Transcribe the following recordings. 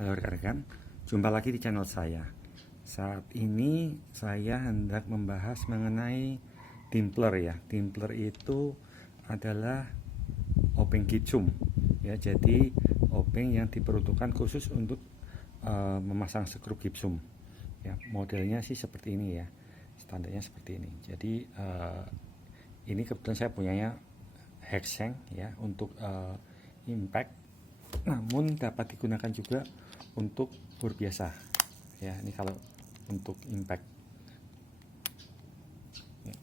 Halo rekan-rekan, jumpa lagi di channel saya. Saat ini saya hendak membahas mengenai Timpler ya. Timpler itu adalah obeng gipsum ya. Jadi obeng yang diperuntukkan khusus untuk memasang skrup gipsum. Ya, modelnya sih seperti ini ya. Standarnya seperti ini. Jadi ini kebetulan saya punyanya Hexeng ya untuk impact, namun dapat digunakan juga untuk bor biasa ya. Ini kalau untuk impact ya.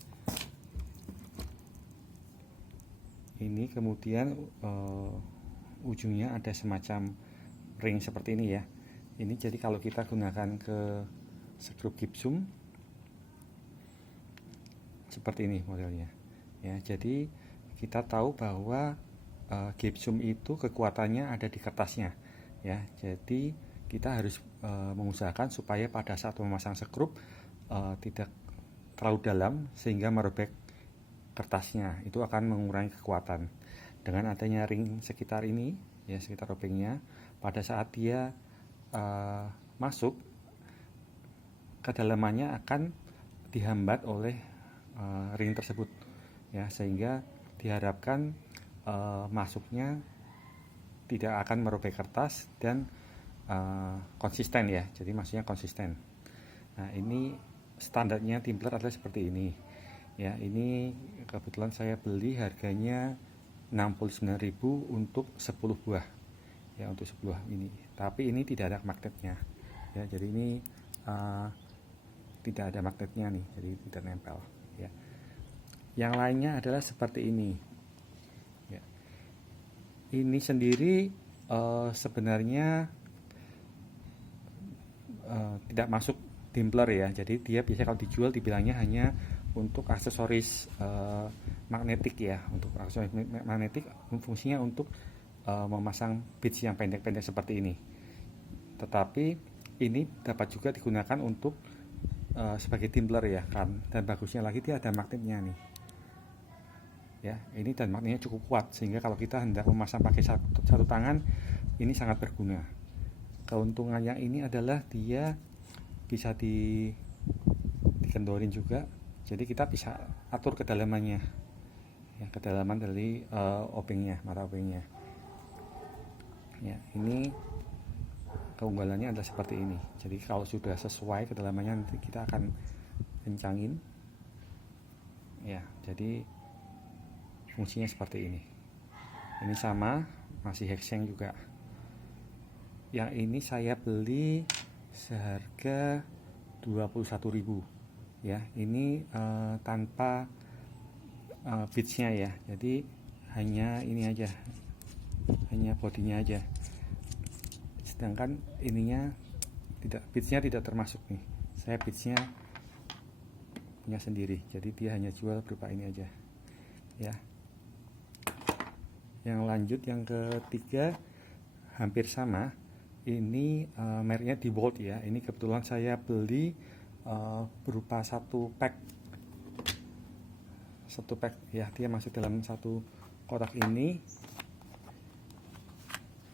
Ini kemudian ujungnya ada semacam ring seperti ini ya. Ini jadi kalau kita gunakan ke skrup gipsum seperti ini modelnya ya. Jadi kita tahu bahwa gipsum itu kekuatannya ada di kertasnya ya. Jadi kita harus mengusahakan supaya pada saat memasang skrup tidak terlalu dalam sehingga merobek kertasnya. Itu akan mengurangi kekuatan. Dengan adanya ring sekitar ini ya, sekitar obengnya, pada saat dia masuk, kedalamannya akan dihambat oleh ring tersebut ya, sehingga diharapkan masuknya tidak akan merobek kertas dan konsisten ya. Jadi maksudnya konsisten. Nah, ini standarnya Timpler adalah seperti ini ya. Ini kebetulan saya beli harganya 69.000 untuk 10 buah ya, untuk 10 buah ini. Tapi ini tidak ada magnetnya ya. Jadi ini tidak ada magnetnya nih, jadi tidak nempel ya. Yang lainnya adalah seperti ini ya. Ini sendiri sebenarnya tidak masuk Timpler ya. Jadi dia biasanya kalau dijual dibilangnya hanya untuk aksesoris magnetik ya. Untuk aksesoris magnetik fungsinya untuk memasang bits yang pendek-pendek seperti ini. Tetapi ini dapat juga digunakan untuk sebagai Timpler ya kan. Dan bagusnya lagi dia ada magnetnya nih ya. Ini dan magnetnya cukup kuat sehingga kalau kita hendak memasang pakai satu tangan ini sangat berguna. Keuntungannya ini adalah dia bisa dikendorin juga. Jadi kita bisa atur kedalamannya ya, kedalaman dari obengnya, mata obengnya ya. Ini keunggulannya adalah seperti ini. Jadi kalau sudah sesuai kedalamannya nanti kita akan kencangin ya. Jadi fungsinya seperti ini. Ini sama, masih Hexeng juga. Yang ini saya beli seharga 21.000 ya. Ini tanpa bitsnya ya. Jadi hanya ini aja, hanya bodinya aja. Sedangkan ininya tidak, bitsnya tidak termasuk nih. Saya bitsnya punya sendiri. Jadi dia hanya jual berupa ini aja ya. Yang lanjut yang ketiga hampir sama. Ini mereknya DeWalt ya. Ini kebetulan saya beli berupa satu pack ya. Dia masuk dalam satu kotak ini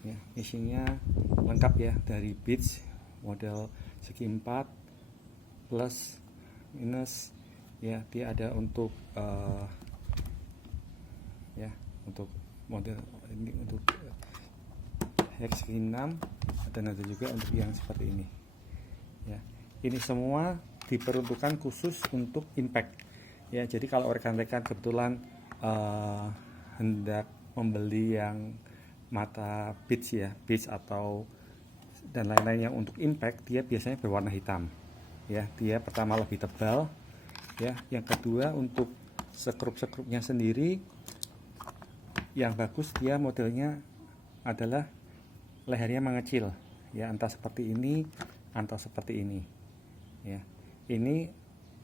ya. Isinya lengkap ya, dari bits model segi 4 plus minus ya. Dia ada untuk ya, untuk model ini, untuk Hex 6, dan ada juga untuk yang seperti ini ya. Ini semua diperuntukkan khusus untuk impact ya. Jadi kalau rekan-rekan kebetulan hendak membeli yang mata bits ya, bits atau dan lain-lain yang untuk impact, dia biasanya berwarna hitam ya. Dia pertama lebih tebal ya. Yang kedua untuk skrup-skrupnya sendiri yang bagus, dia modelnya adalah lehernya mengecil ya, entah seperti ini atau seperti ini ya. Ini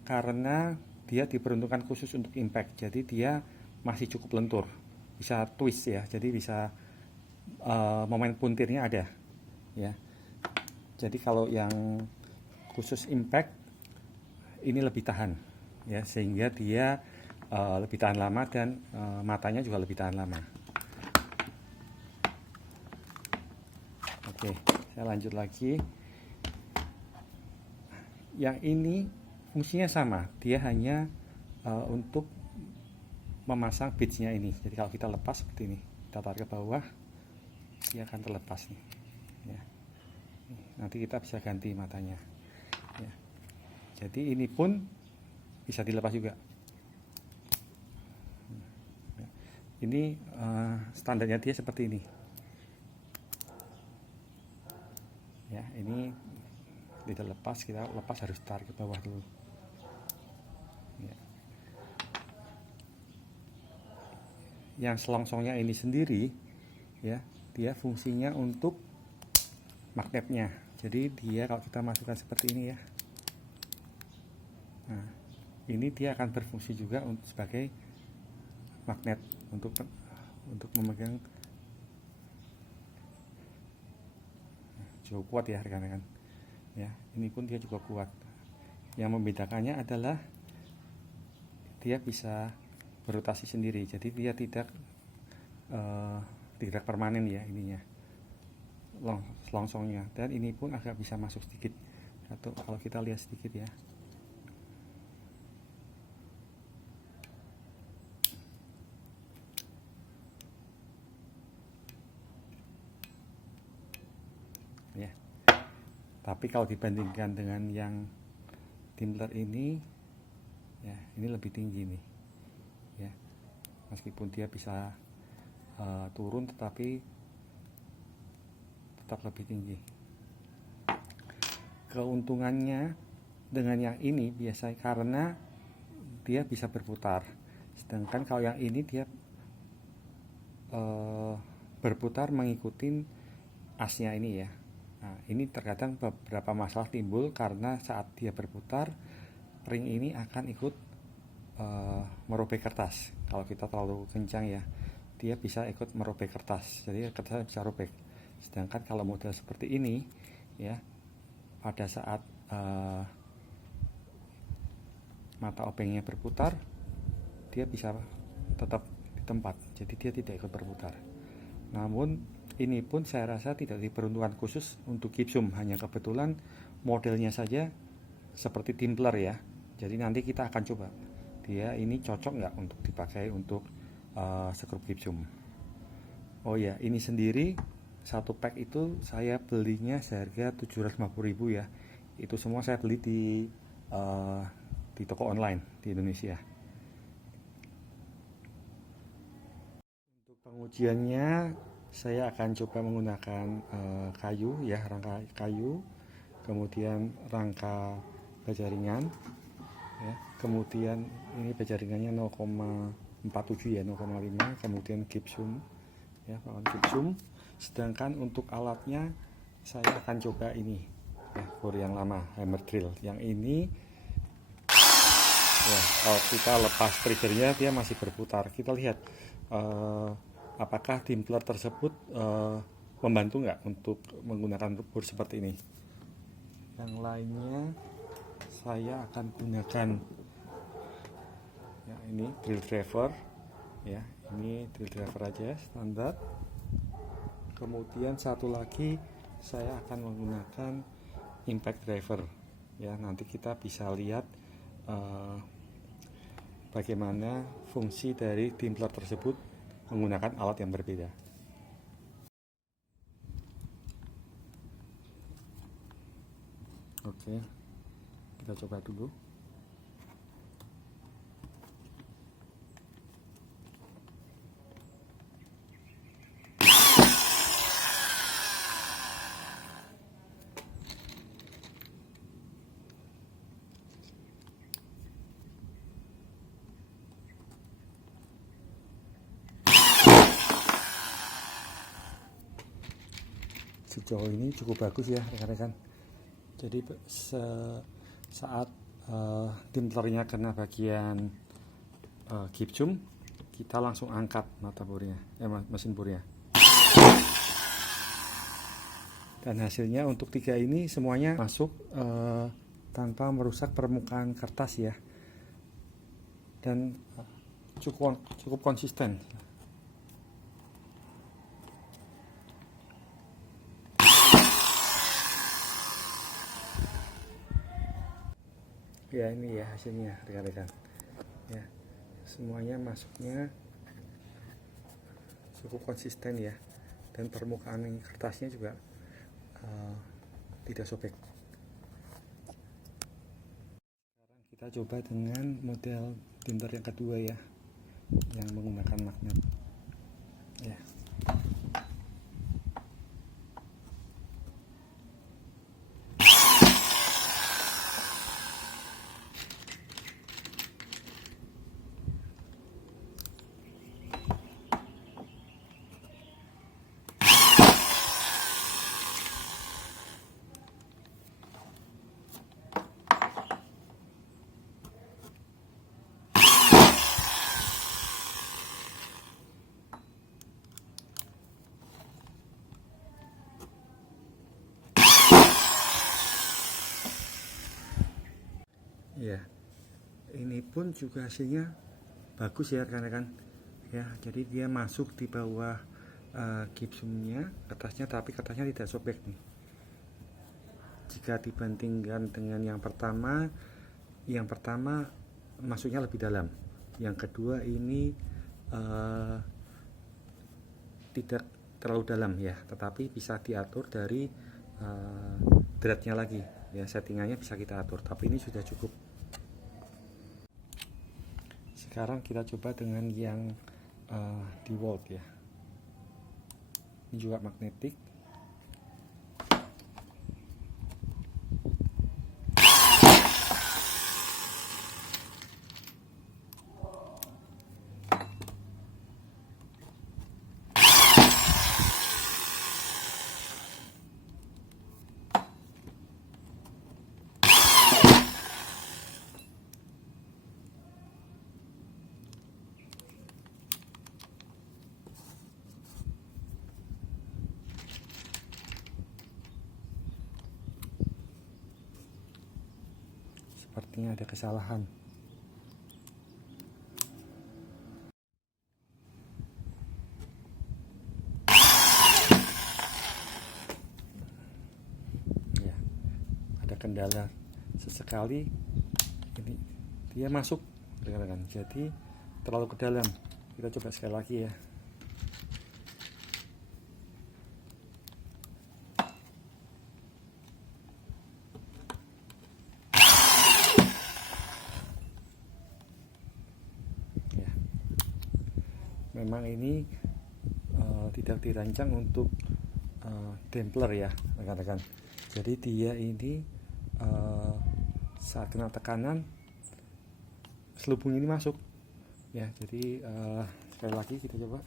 karena dia diperuntukkan khusus untuk impact, jadi dia masih cukup lentur, bisa twist ya. Jadi bisa momen puntirnya ada ya. Jadi kalau yang khusus impact ini lebih tahan ya, sehingga dia lebih tahan lama dan matanya juga lebih tahan lama. Oke, Saya lanjut lagi. Yang ini fungsinya sama, dia hanya untuk memasang bitsnya ini. Jadi kalau kita lepas seperti ini, kita tarik ke bawah, dia akan terlepas nih ya. Nanti kita bisa ganti matanya ya. Jadi ini pun bisa dilepas juga. Ini standarnya dia seperti ini ya. Ini tidak lepas, kita lepas harus tarik ke bawah dulu ya. Yang selongsongnya ini sendiri ya, dia fungsinya untuk magnetnya. Jadi dia kalau kita masukkan seperti ini ya, nah ini dia akan berfungsi juga untuk sebagai magnet untuk memegang. Cukup kuat ya rekan-rekan ya. Ini pun dia juga kuat. Yang membedakannya adalah dia bisa berotasi sendiri, jadi dia tidak permanen ya ininya, selongsongnya. Dan ini pun agak bisa masuk sedikit, atau kalau kita lihat sedikit ya. Ya. Tapi kalau dibandingkan dengan yang Dimpler ini ya, ini lebih tinggi nih ya. Meskipun dia bisa turun, tetapi tetap lebih tinggi. Keuntungannya dengan yang ini biasanya karena dia bisa berputar, sedangkan kalau yang ini dia berputar mengikuti asnya ini ya. Nah, ini terkadang beberapa masalah timbul karena saat dia berputar, ring ini akan ikut merobek kertas. Kalau kita terlalu kencang ya, dia bisa ikut merobek kertas, jadi kertasnya bisa robek. Sedangkan kalau model seperti ini ya, pada saat mata obengnya berputar, dia bisa tetap di tempat, jadi dia tidak ikut berputar. Namun ini pun saya rasa tidak diperuntukkan khusus untuk gipsum, hanya kebetulan modelnya saja seperti Dimpler ya. Jadi nanti kita akan coba dia ini cocok nggak untuk dipakai untuk skrup gipsum. Oh ya, ini sendiri satu pack itu saya belinya seharga 750.000 ya. Itu semua saya beli di toko online di Indonesia. Untuk pengujiannya saya akan coba menggunakan kayu ya, rangka kayu, kemudian rangka baja ringan ya, kemudian ini baja ringannya 0,47 ya, 0,5, kemudian gipsum ya, pakan gipsum. Sedangkan untuk alatnya saya akan coba ini ya, bor yang lama, hammer drill. Yang ini ya, kalau kita lepas triggernya dia masih berputar. Kita lihat apakah Dimpler tersebut membantu nggak untuk menggunakan bor seperti ini. Yang lainnya saya akan gunakan ya, ini drill driver ya, ini drill driver aja standar. Kemudian satu lagi saya akan menggunakan impact driver ya. Nanti kita bisa lihat bagaimana fungsi dari Dimpler tersebut menggunakan alat yang berbeda. Oke, kita coba dulu. Sejauh ini cukup bagus ya rekan-rekan. Jadi saat Dimplernya kena bagian gipsum, kita langsung angkat mata bornya, mesin bornya. Dan hasilnya untuk 3 ini semuanya masuk tanpa merusak permukaan kertas ya. Dan cukup konsisten. Ya, ini ya hasilnya rekan-rekan ya, semuanya masuknya cukup konsisten ya, dan permukaan kertasnya juga tidak sobek. Sekarang kita coba dengan model tinter yang kedua ya, yang menggunakan magnet ya. Ya, ini pun juga hasilnya bagus ya rekan-rekan ya. Jadi dia masuk di bawah gipsumnya, kertasnya, tapi kertasnya tidak sobek nih. Jika dibandingkan dengan yang pertama masuknya lebih dalam. Yang kedua ini tidak terlalu dalam ya, tetapi bisa diatur dari dratnya lagi ya, settingannya bisa kita atur, tapi ini sudah cukup. Sekarang kita coba dengan yang DeWalt ya. Ini juga magnetik. Sepertinya ada kesalahan. Ya, ada kendala sesekali. Ini dia masuk rekan-rekan, jadi terlalu ke dalam. Kita coba sekali lagi ya. Memang ini tidak dirancang untuk Templer ya rekan-rekan. Jadi dia ini saat kena tekanan selubung ini masuk ya. Jadi sekali lagi kita coba.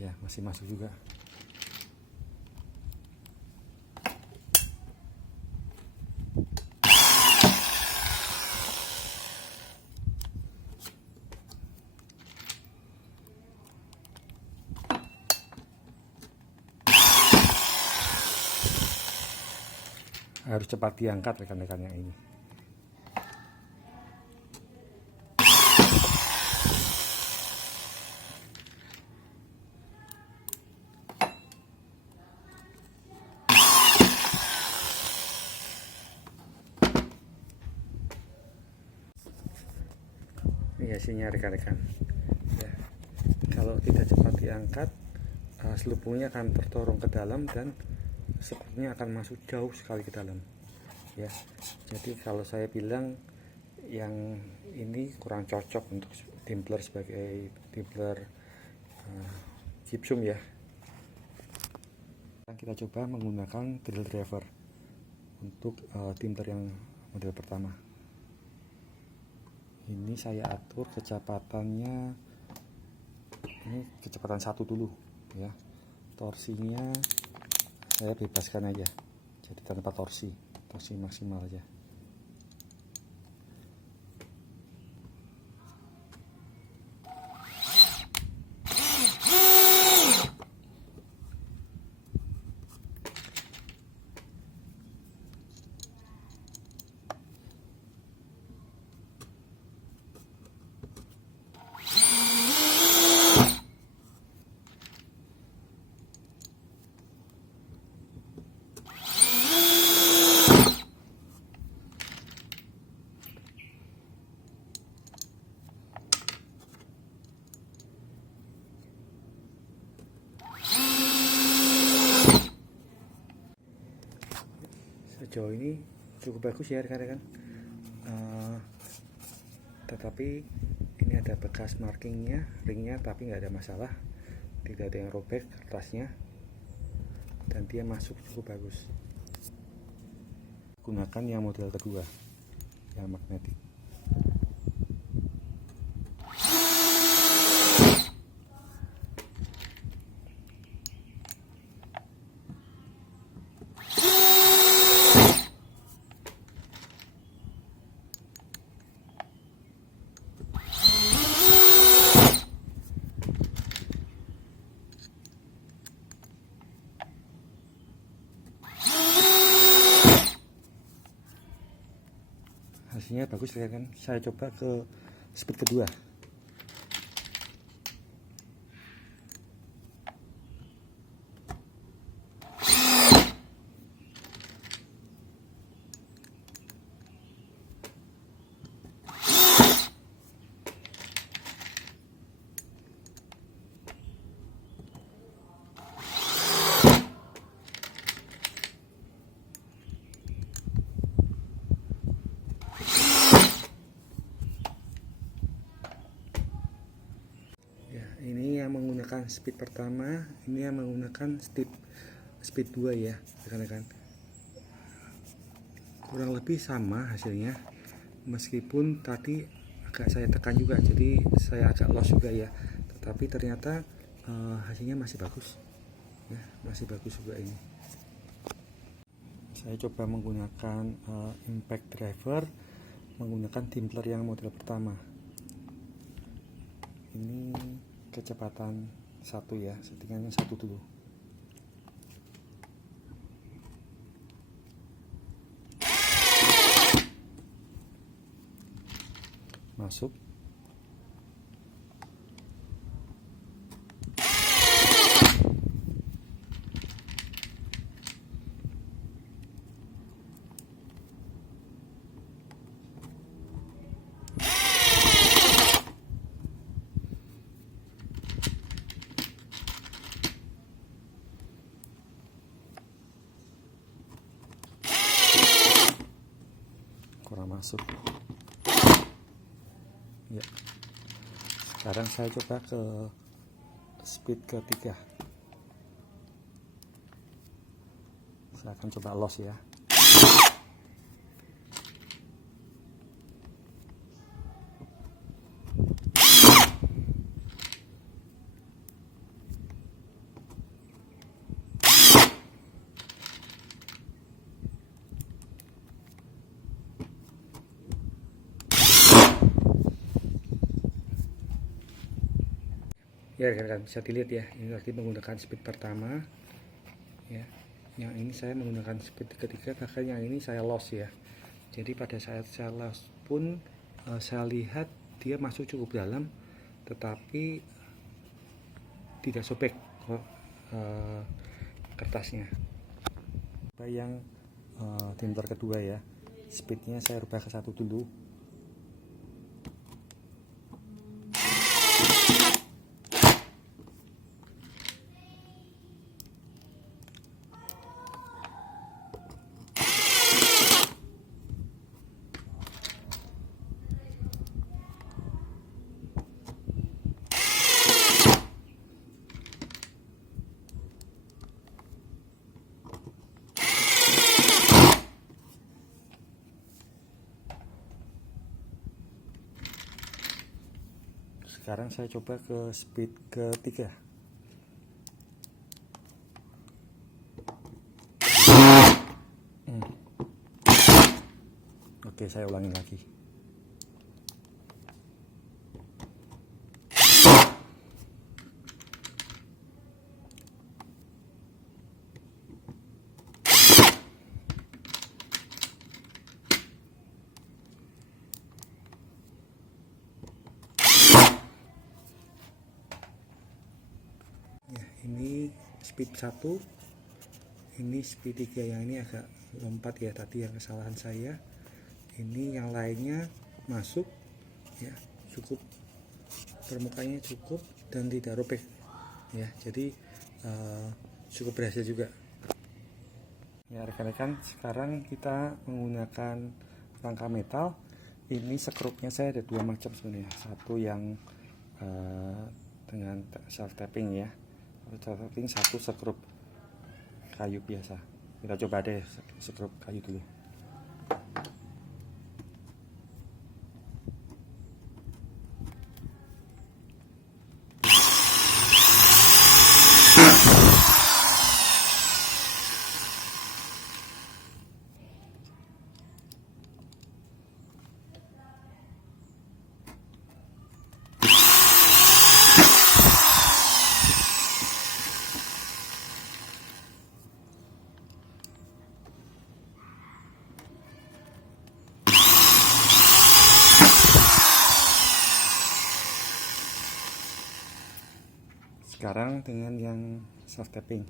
Ya, masih masuk juga. Harus cepat diangkat rekan-rekan yang ini. Ini hasilnya rekan-rekan ya. Kalau tidak cepat diangkat, selubungnya akan tertorong ke dalam dan sepertinya akan masuk jauh sekali ke dalam ya. Jadi kalau saya bilang yang ini kurang cocok untuk Templer sebagai Templer gypsum ya. Kita coba menggunakan drill driver untuk Templer yang model pertama. Ini saya atur kecepatannya, ini kecepatan 1 dulu ya. Torsinya saya bebaskan aja, jadi tanpa torsi maksimal aja. sejauh ini cukup bagus ya rekan-rekan. Tetapi ini ada bekas markingnya, ringnya, tapi nggak ada masalah, tidak ada yang robek kertasnya, dan dia masuk cukup bagus. Gunakan yang model kedua, yang magnetik. Hasilnya bagus ya kan. Saya coba ke speed kedua. Ini yang menggunakan speed pertama, ini yang menggunakan speed 2 ya rekan-rekan. Kurang lebih sama hasilnya, meskipun tadi agak saya tekan juga, jadi saya agak loss juga ya, tetapi ternyata hasilnya masih bagus ya, masih bagus juga ini. Saya coba menggunakan impact driver, menggunakan dimpler yang model pertama. Ini kecepatan 1 ya, settingannya 1 dulu. Masuk. Kurang masuk ya. Sekarang saya coba ke speed ketiga. Saya akan coba loss ya. Ya rekan-rekan, bisa dilihat ya, ini tadi menggunakan speed pertama ya, yang ini saya menggunakan speed ketiga, bahkan yang ini saya loss ya. Jadi pada saat saya loss pun saya lihat dia masuk cukup dalam, tetapi tidak sobek kertasnya. Yang dimpler kedua ya, speednya saya rubah ke 1 dulu. Sekarang saya coba ke speed ketiga. Oke, saya ulangin lagi. Ini speed 1, ini speed 3, yang ini agak lompat ya, tadi yang kesalahan saya. Ini yang lainnya masuk ya, cukup, permukaannya cukup dan tidak robek ya, jadi cukup berhasil juga. Ya rekan-rekan, sekarang kita menggunakan rangka metal. Ini sekrupnya saya ada dua macam sebenarnya. Satu yang dengan self tapping ya, self tapping, satu sekrup kayu biasa. Kita coba deh sekrup kayu dulu. Sekarang dengan yang soft tapping.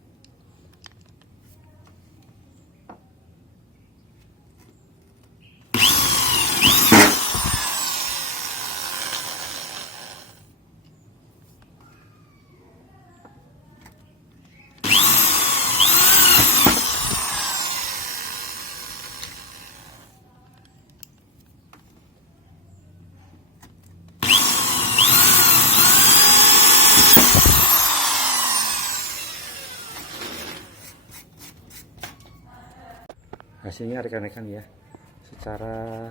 Hasilnya rekan-rekan ya, secara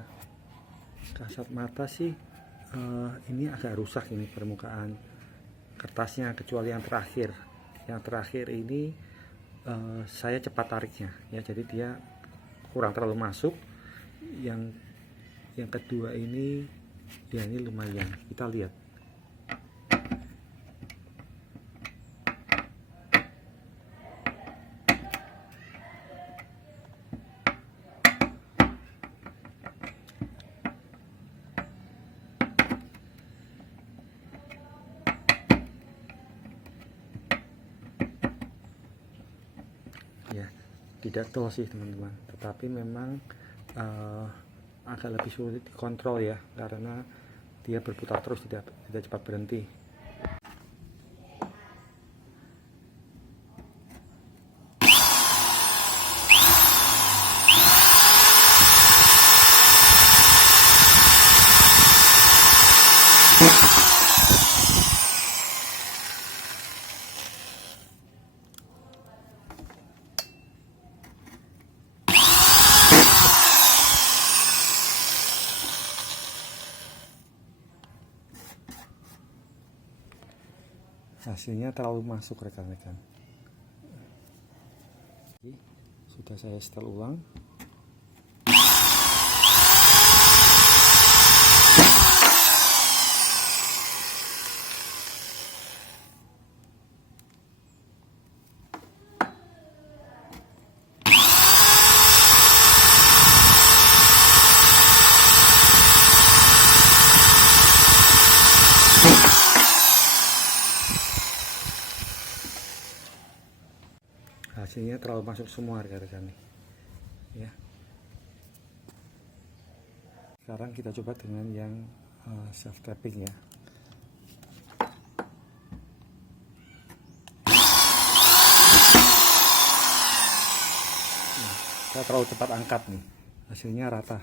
kasat mata sih ini agak rusak ini permukaan kertasnya, kecuali yang terakhir ini saya cepat tariknya ya, jadi dia kurang terlalu masuk. Yang kedua ini ya, ini lumayan, kita lihat. Ya, tidak tol sih teman-teman, tetapi memang agak lebih sulit dikontrol ya, karena dia berputar terus, tidak cepat berhenti. Hasilnya terlalu masuk rekan-rekan. Sudah saya setel ulang. Hasilnya terlalu masuk semua rekan-rekan ya. Sekarang kita coba dengan yang self tapping ya. Saya terlalu cepat angkat nih, hasilnya rata.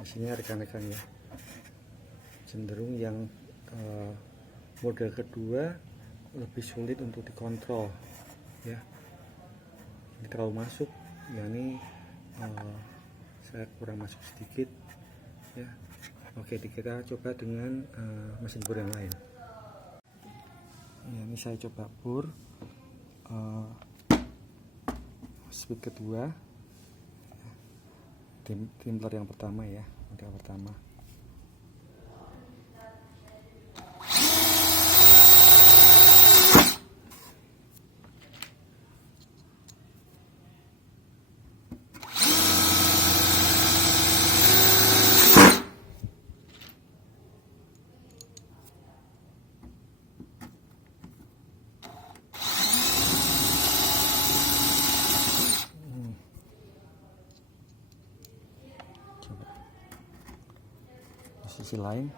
Hasilnya rekan-rekan ya, cenderung yang model kedua lebih sulit untuk dikontrol ya. Ini terlalu masuk ya, ini saya kurang masuk sedikit ya. Oke, kita coba dengan mesin bor yang lain ya. Ini saya coba bor speed kedua, Timbler yang pertama ya, model pertama. sisi lain.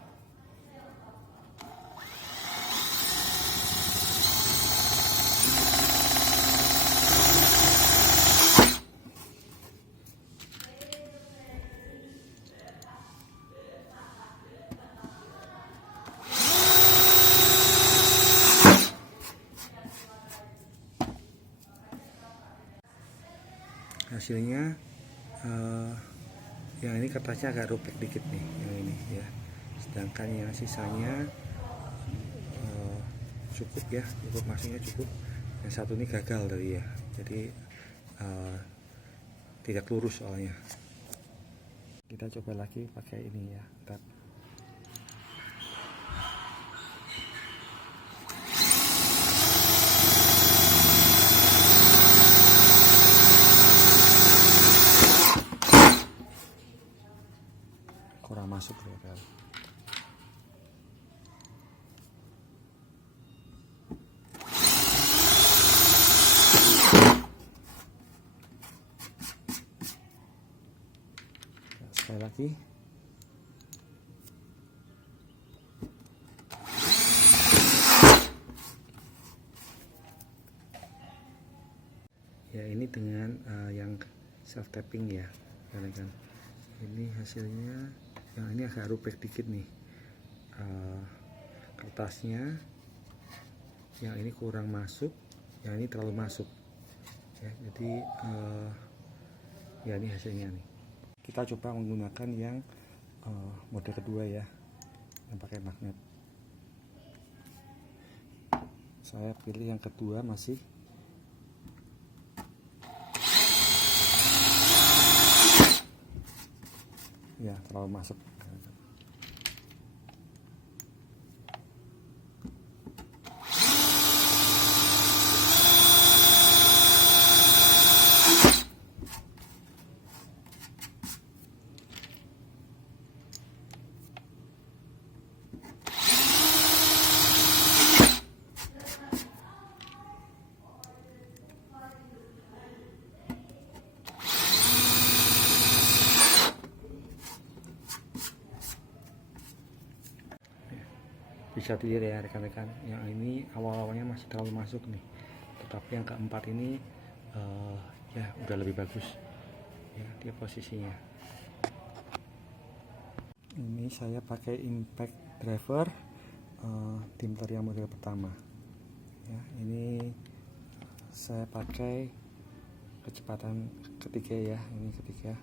Hasilnya yang ini kertasnya agak robek dikit nih, yang ini ya, sedangkan yang sisanya cukup ya, cukup, masuknya cukup. Yang satu ini gagal tadi ya, jadi tidak lurus soalnya. Kita coba lagi pakai ini ya, tab. Kurang masuk ya. Sekali lagi. Ya, ini dengan yang self tapping ya, kan. Ini hasilnya, yang ini agak robek dikit nih kertasnya, yang ini kurang masuk, yang ini terlalu masuk ya. Jadi ya, ini hasilnya nih. Kita coba menggunakan yang mode kedua ya, yang pakai magnet. Saya pilih yang kedua, masih ya, terlalu masuk. Bisa dilihat ya rekan-rekan, yang ini awal-awalnya masih terlalu masuk nih, tetapi yang keempat ini ya udah lebih bagus ya, dia posisinya. Ini saya pakai impact driver Timter yang model pertama ya. Ini saya pakai kecepatan ketiga ya, ini ketiga.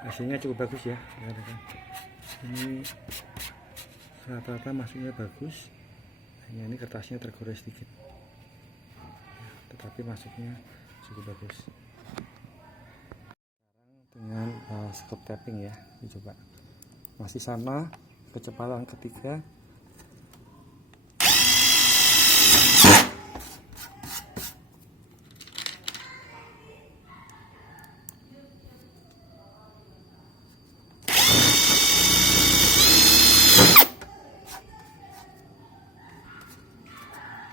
Hasilnya cukup bagus ya, ini rata-rata masuknya bagus, hanya ini kertasnya tergores sedikit ya, tetapi masuknya cukup bagus. Sekarang dengan stop tapping ya, dicoba masih sama kecepatan ketiga.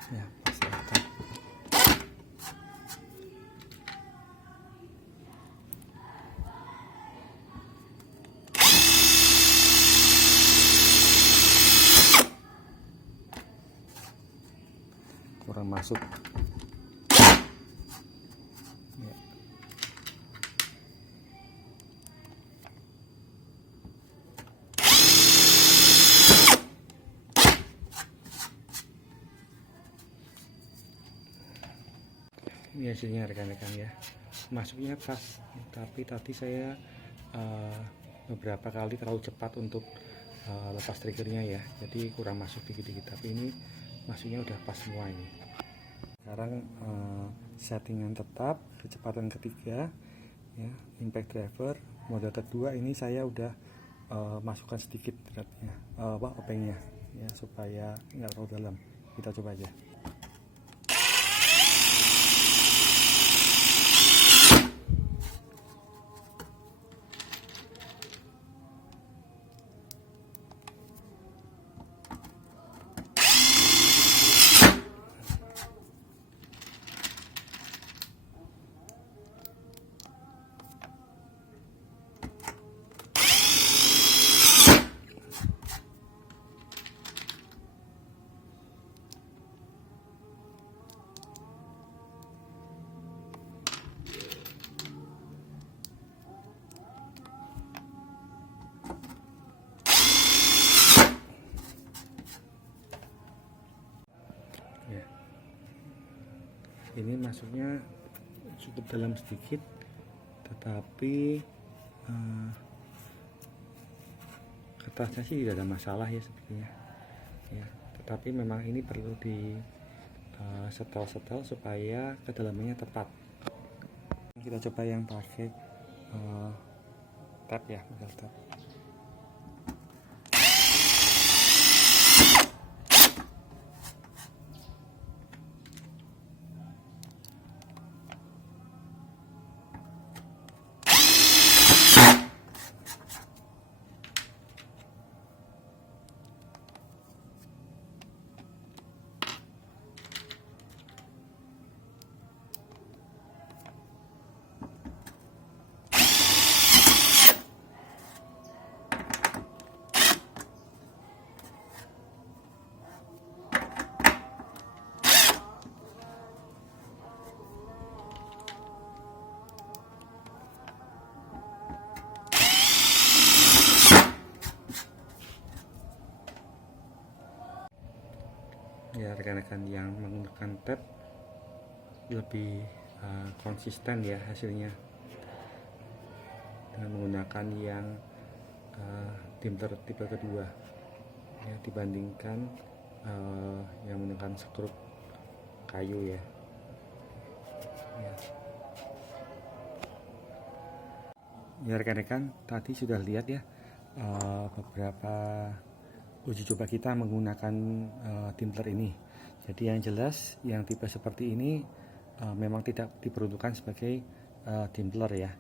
Ya, kurang masuk ya. Ini hasilnya rekan-rekan ya, masuknya pas, tapi tadi saya beberapa kali terlalu cepat untuk lepas triggernya ya, jadi kurang masuk dikit-dikit, tapi ini masuknya udah pas semua ini. Sekarang settingan tetap, kecepatan ketiga ya, impact driver mode kedua ini saya udah masukkan sedikit threadnya, opengnya ya, supaya nggak terlalu dalam. Kita coba aja. Ya, ini masuknya cukup dalam sedikit, tetapi kertasnya sih tidak ada masalah ya sepertinya ya, tetapi memang ini perlu di setel supaya kedalamannya tepat. Kita coba yang pakai tab ya, model tab. Ya, rekan-rekan yang menggunakan tab lebih konsisten ya hasilnya dengan menggunakan yang dimpler tipe kedua ya, dibandingkan yang menggunakan skrup kayu ya. Ya rekan-rekan, tadi sudah lihat ya beberapa uji coba kita menggunakan dimpler ini. Jadi yang jelas yang tipe seperti ini memang tidak diperuntukkan sebagai dimpler ya.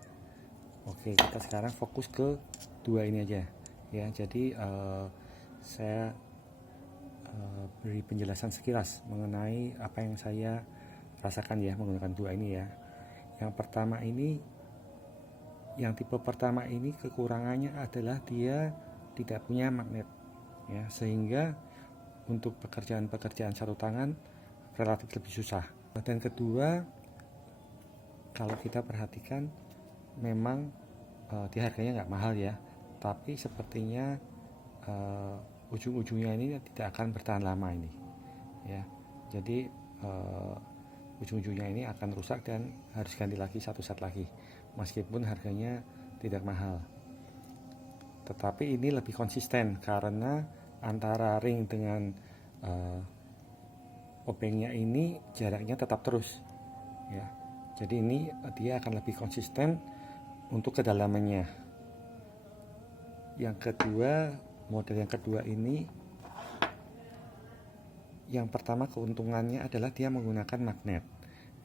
Oke, kita sekarang fokus ke dua ini aja ya. Jadi saya beri penjelasan sekilas mengenai apa yang saya rasakan ya menggunakan dua ini ya. Yang pertama ini, yang tipe pertama ini kekurangannya adalah dia tidak punya magnet ya, sehingga untuk pekerjaan satu tangan relatif lebih susah. Dan kedua, kalau kita perhatikan memang di harganya nggak mahal ya, tapi sepertinya ujung-ujungnya ini tidak akan bertahan lama ini ya. Jadi ujung-ujungnya ini akan rusak dan harus ganti lagi satu set lagi, meskipun harganya tidak mahal. Tetapi ini lebih konsisten karena antara ring dengan opengnya ini jaraknya tetap terus ya. Jadi ini dia akan lebih konsisten untuk kedalamannya. Yang kedua, model yang kedua ini, yang pertama keuntungannya adalah dia menggunakan magnet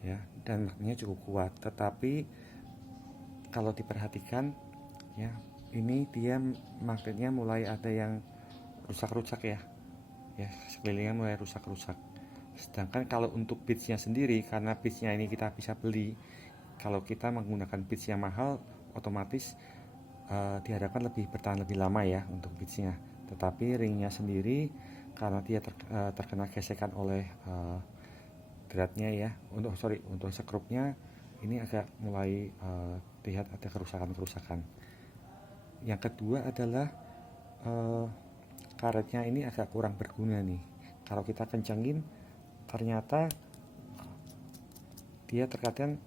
ya, dan magnetnya cukup kuat. Tetapi kalau diperhatikan ya, ini dia magnetnya mulai ada yang rusak-rusak ya, sekelilingnya mulai rusak-rusak. Sedangkan kalau untuk bitsnya sendiri, karena bitsnya ini kita bisa beli, kalau kita menggunakan bits yang mahal, otomatis diharapkan lebih bertahan lebih lama ya untuk bitsnya. Tetapi ringnya sendiri karena dia terkena gesekan oleh threadnya ya, untuk skrupnya ini agak mulai terlihat ada kerusakan. Yang kedua adalah karetnya ini agak kurang berguna nih. Kalau kita kencengin, ternyata dia terkadang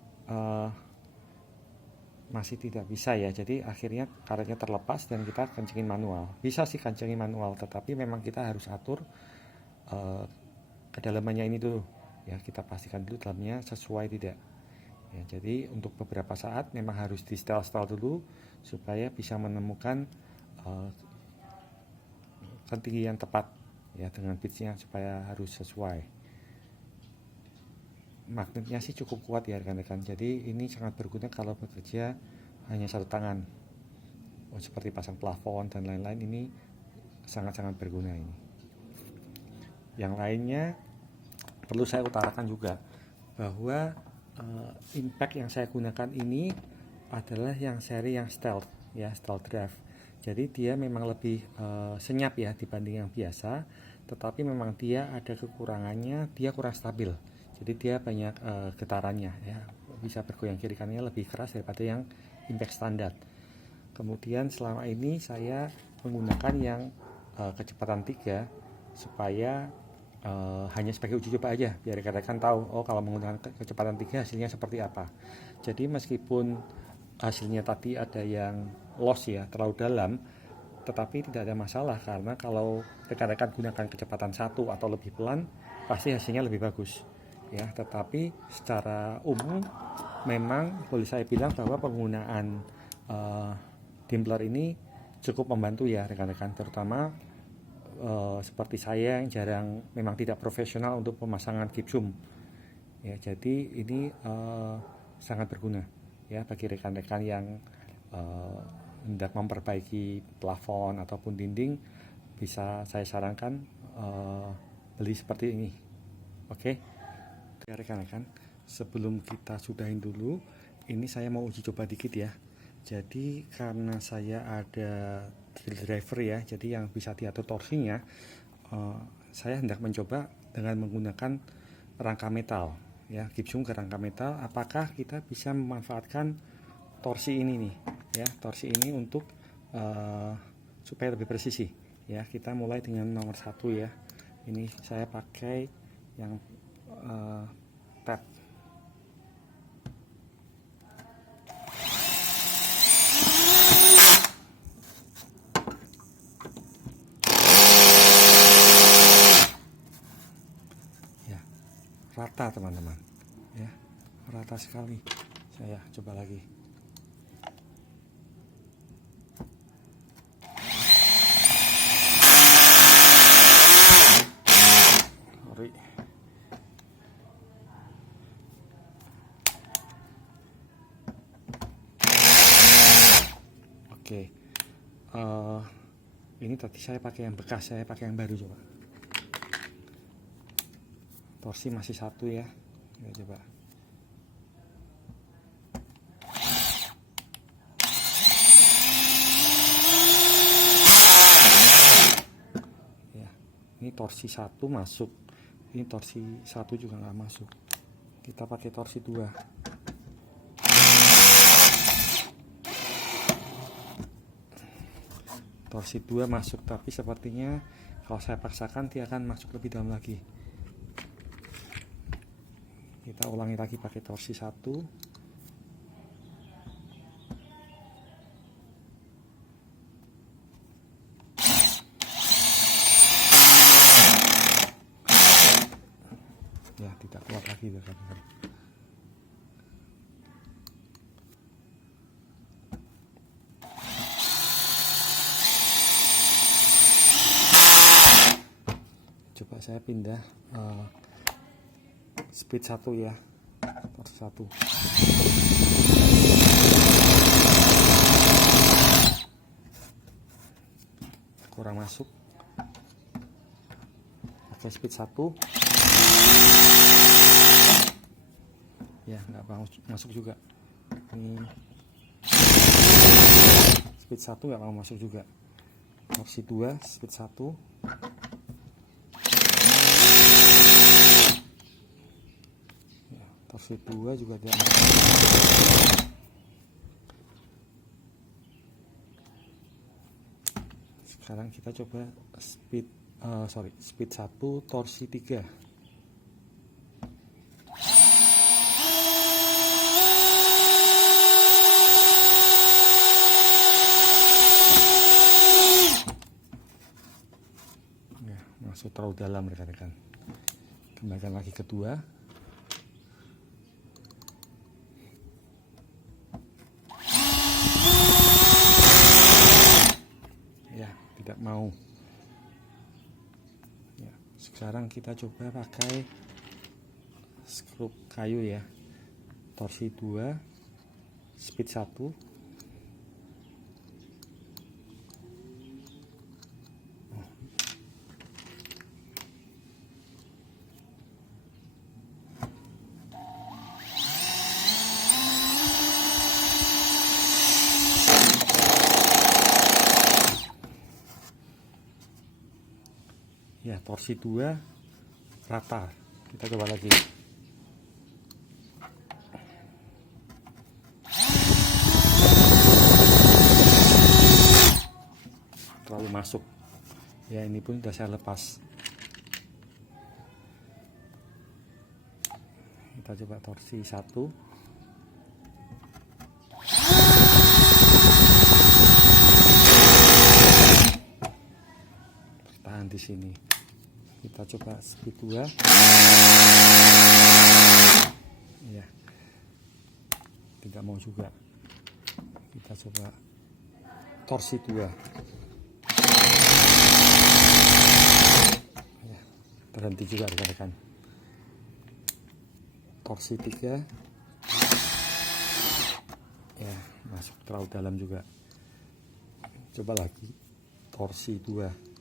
masih tidak bisa ya, jadi akhirnya karetnya terlepas dan kita kencengin manual. Bisa sih kencengin manual, tetapi memang kita harus atur kedalamannya ini dulu ya, kita pastikan dulu dalamnya sesuai tidak ya. Jadi untuk beberapa saat memang harus di setel dulu supaya bisa menemukan ketinggian tepat ya dengan pitchnya, supaya harus sesuai. Magnetnya sih cukup kuat ya rekan-rekan, jadi ini sangat berguna kalau bekerja hanya satu tangan, seperti pasang plafon dan lain-lain. Ini sangat-sangat berguna ini. Yang lainnya perlu saya utarakan juga bahwa impact yang saya gunakan ini adalah yang seri yang stealth ya, stealth draft. Jadi dia memang lebih senyap ya dibanding yang biasa, tetapi memang dia ada kekurangannya, dia kurang stabil. Jadi dia banyak getarannya ya, bisa bergoyang kiri kanannya lebih keras daripada yang impact standar. Kemudian selama ini saya menggunakan yang kecepatan 3 supaya hanya sebagai uji coba aja, biar rekan-rekan tahu kalau menggunakan kecepatan 3 hasilnya seperti apa. Jadi meskipun hasilnya tadi ada yang loss ya, terlalu dalam, tetapi tidak ada masalah, karena kalau rekan-rekan gunakan kecepatan 1 atau lebih pelan pasti hasilnya lebih bagus ya. Tetapi secara umum memang boleh saya bilang bahwa penggunaan dimpler ini cukup membantu ya rekan-rekan, terutama seperti saya yang jarang, memang tidak profesional untuk pemasangan gypsum ya. Jadi ini sangat berguna ya bagi rekan-rekan yang hendak memperbaiki plafon ataupun dinding. Bisa saya sarankan beli seperti ini. Oke ya rekan-rekan, sebelum kita sudahin dulu, ini saya mau uji coba dikit ya. Jadi karena saya ada drill driver ya, jadi yang bisa diatur torsinya, saya hendak mencoba dengan menggunakan rangka metal ya, gypsum ke rangka metal. Apakah kita bisa memanfaatkan torsi ini nih ya, torsi ini untuk supaya lebih presisi ya. Kita mulai dengan nomor 1 ya. Ini saya pakai yang tap. Rata teman-teman ya, rata sekali. Saya coba lagi. Sorry. Oke, ini tadi saya pakai yang bekas, saya pakai yang baru. Coba torsi masih 1 ya, coba. Ya, ini torsi 1 masuk, ini torsi 1 juga nggak masuk. Kita pakai torsi 2. Torsi 2 masuk, tapi sepertinya kalau saya paksakan dia akan masuk lebih dalam lagi. Kita ulangi lagi pakai torsi 1. Ya, tidak kuat lagi teman-teman. Coba saya pindah speed 1 ya, torsi 1. Kurang masuk. Pakai speed 1. Ya, nggak mau masuk juga. Ini speed 1 nggak mau masuk juga. Torsi 2, speed 1. Torsi 2 juga tidak masuk. Sekarang kita coba speed 1 torsi 3. masuk terlalu dalam rekan-rekan. Kembalikan lagi kedua. Ya, tidak mau. Ya, sekarang kita coba pakai skrup kayu ya. Torsi 2, speed 1. Ya, torsi 2 rata. Kita coba lagi. Terlalu masuk. Ya, ini pun sudah saya lepas. Kita coba torsi 1. Bertahan di sini. Kita coba speed 2. Ya, tidak mau juga. Kita coba torsi 2. Ya, terhenti juga rekan-rekan. Torsi 3. Ya, masuk terlalu dalam juga. Coba lagi torsi 2.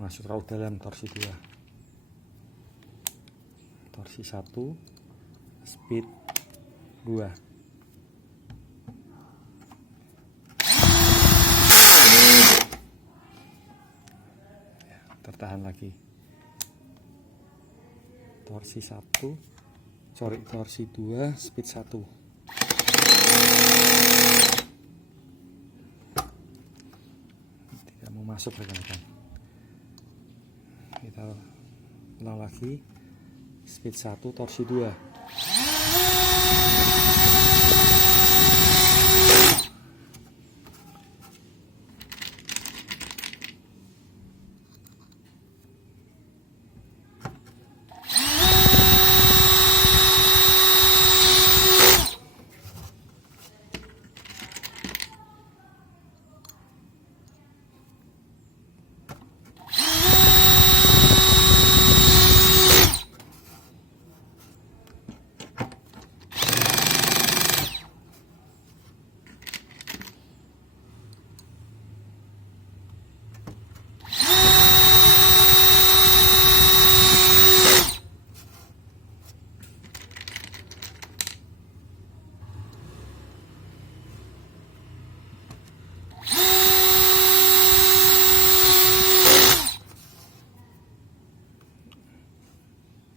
Masuk terlalu dalam torsi 2. Torsi 1, speed 2. Ya, tertahan lagi. Torsi 1, torsi 2, speed 1. Tidak mau masuk rekan-rekan. Kita ulang lagi, speed 1, torsi 2.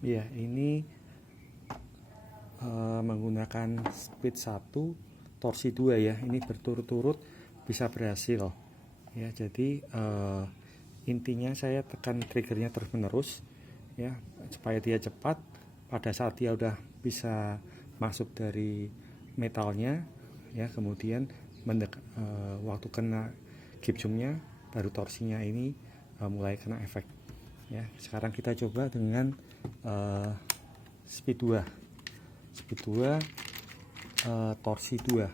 Ya, ini menggunakan speed 1, torsi 2 ya. Ini berturut-turut bisa berhasil. Ya, jadi intinya saya tekan triggernya terus-menerus ya, supaya dia cepat. Pada saat dia udah bisa masuk dari metalnya ya, kemudian waktu kena gipsumnya, baru torsinya ini mulai kena efek. Ya, sekarang kita coba dengan speed 2. Speed 2, torsi 2.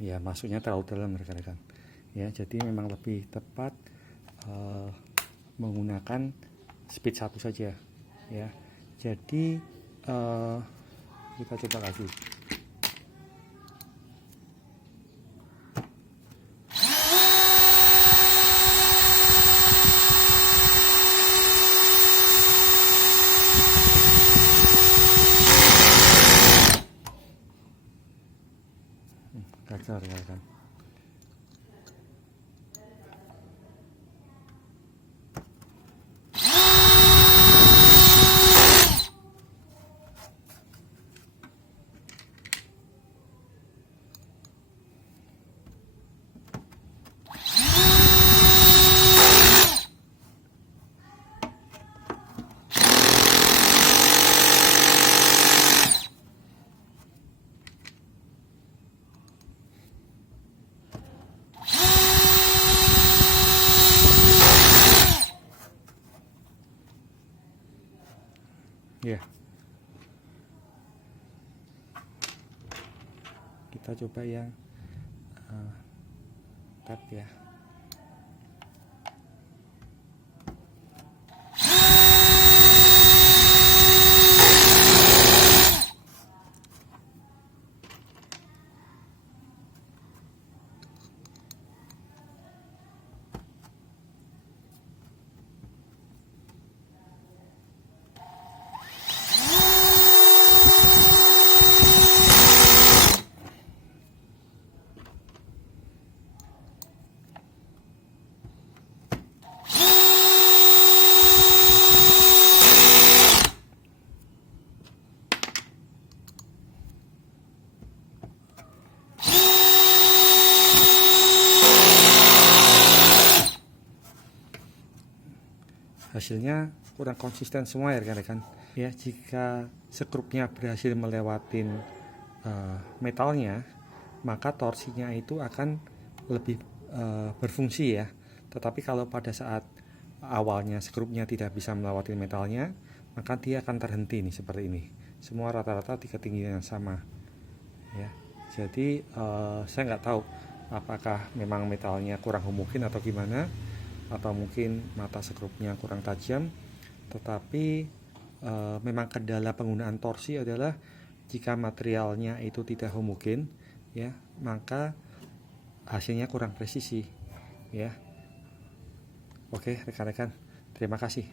Ya, masuknya terlalu dalam rekan-rekan. Ya, jadi memang lebih tepat menggunakan speed 1 saja ya. Jadi kita coba lagi. Gagal rekan-rekan. Kita coba yang tap ya. Hasilnya kurang konsisten semua ya rekan-rekan ya. Jika skrupnya berhasil melewatin metalnya, maka torsinya itu akan lebih berfungsi ya. Tetapi kalau pada saat awalnya skrupnya tidak bisa melewati metalnya, maka dia akan terhenti nih seperti ini. Semua rata-rata di ketinggian yang sama ya. Jadi saya nggak tahu apakah memang metalnya kurang homogen atau gimana, atau mungkin mata skrupnya kurang tajam. Tetapi memang kendala penggunaan torsi adalah jika materialnya itu tidak homogen ya, maka hasilnya kurang presisi ya. Oke rekan-rekan, terima kasih.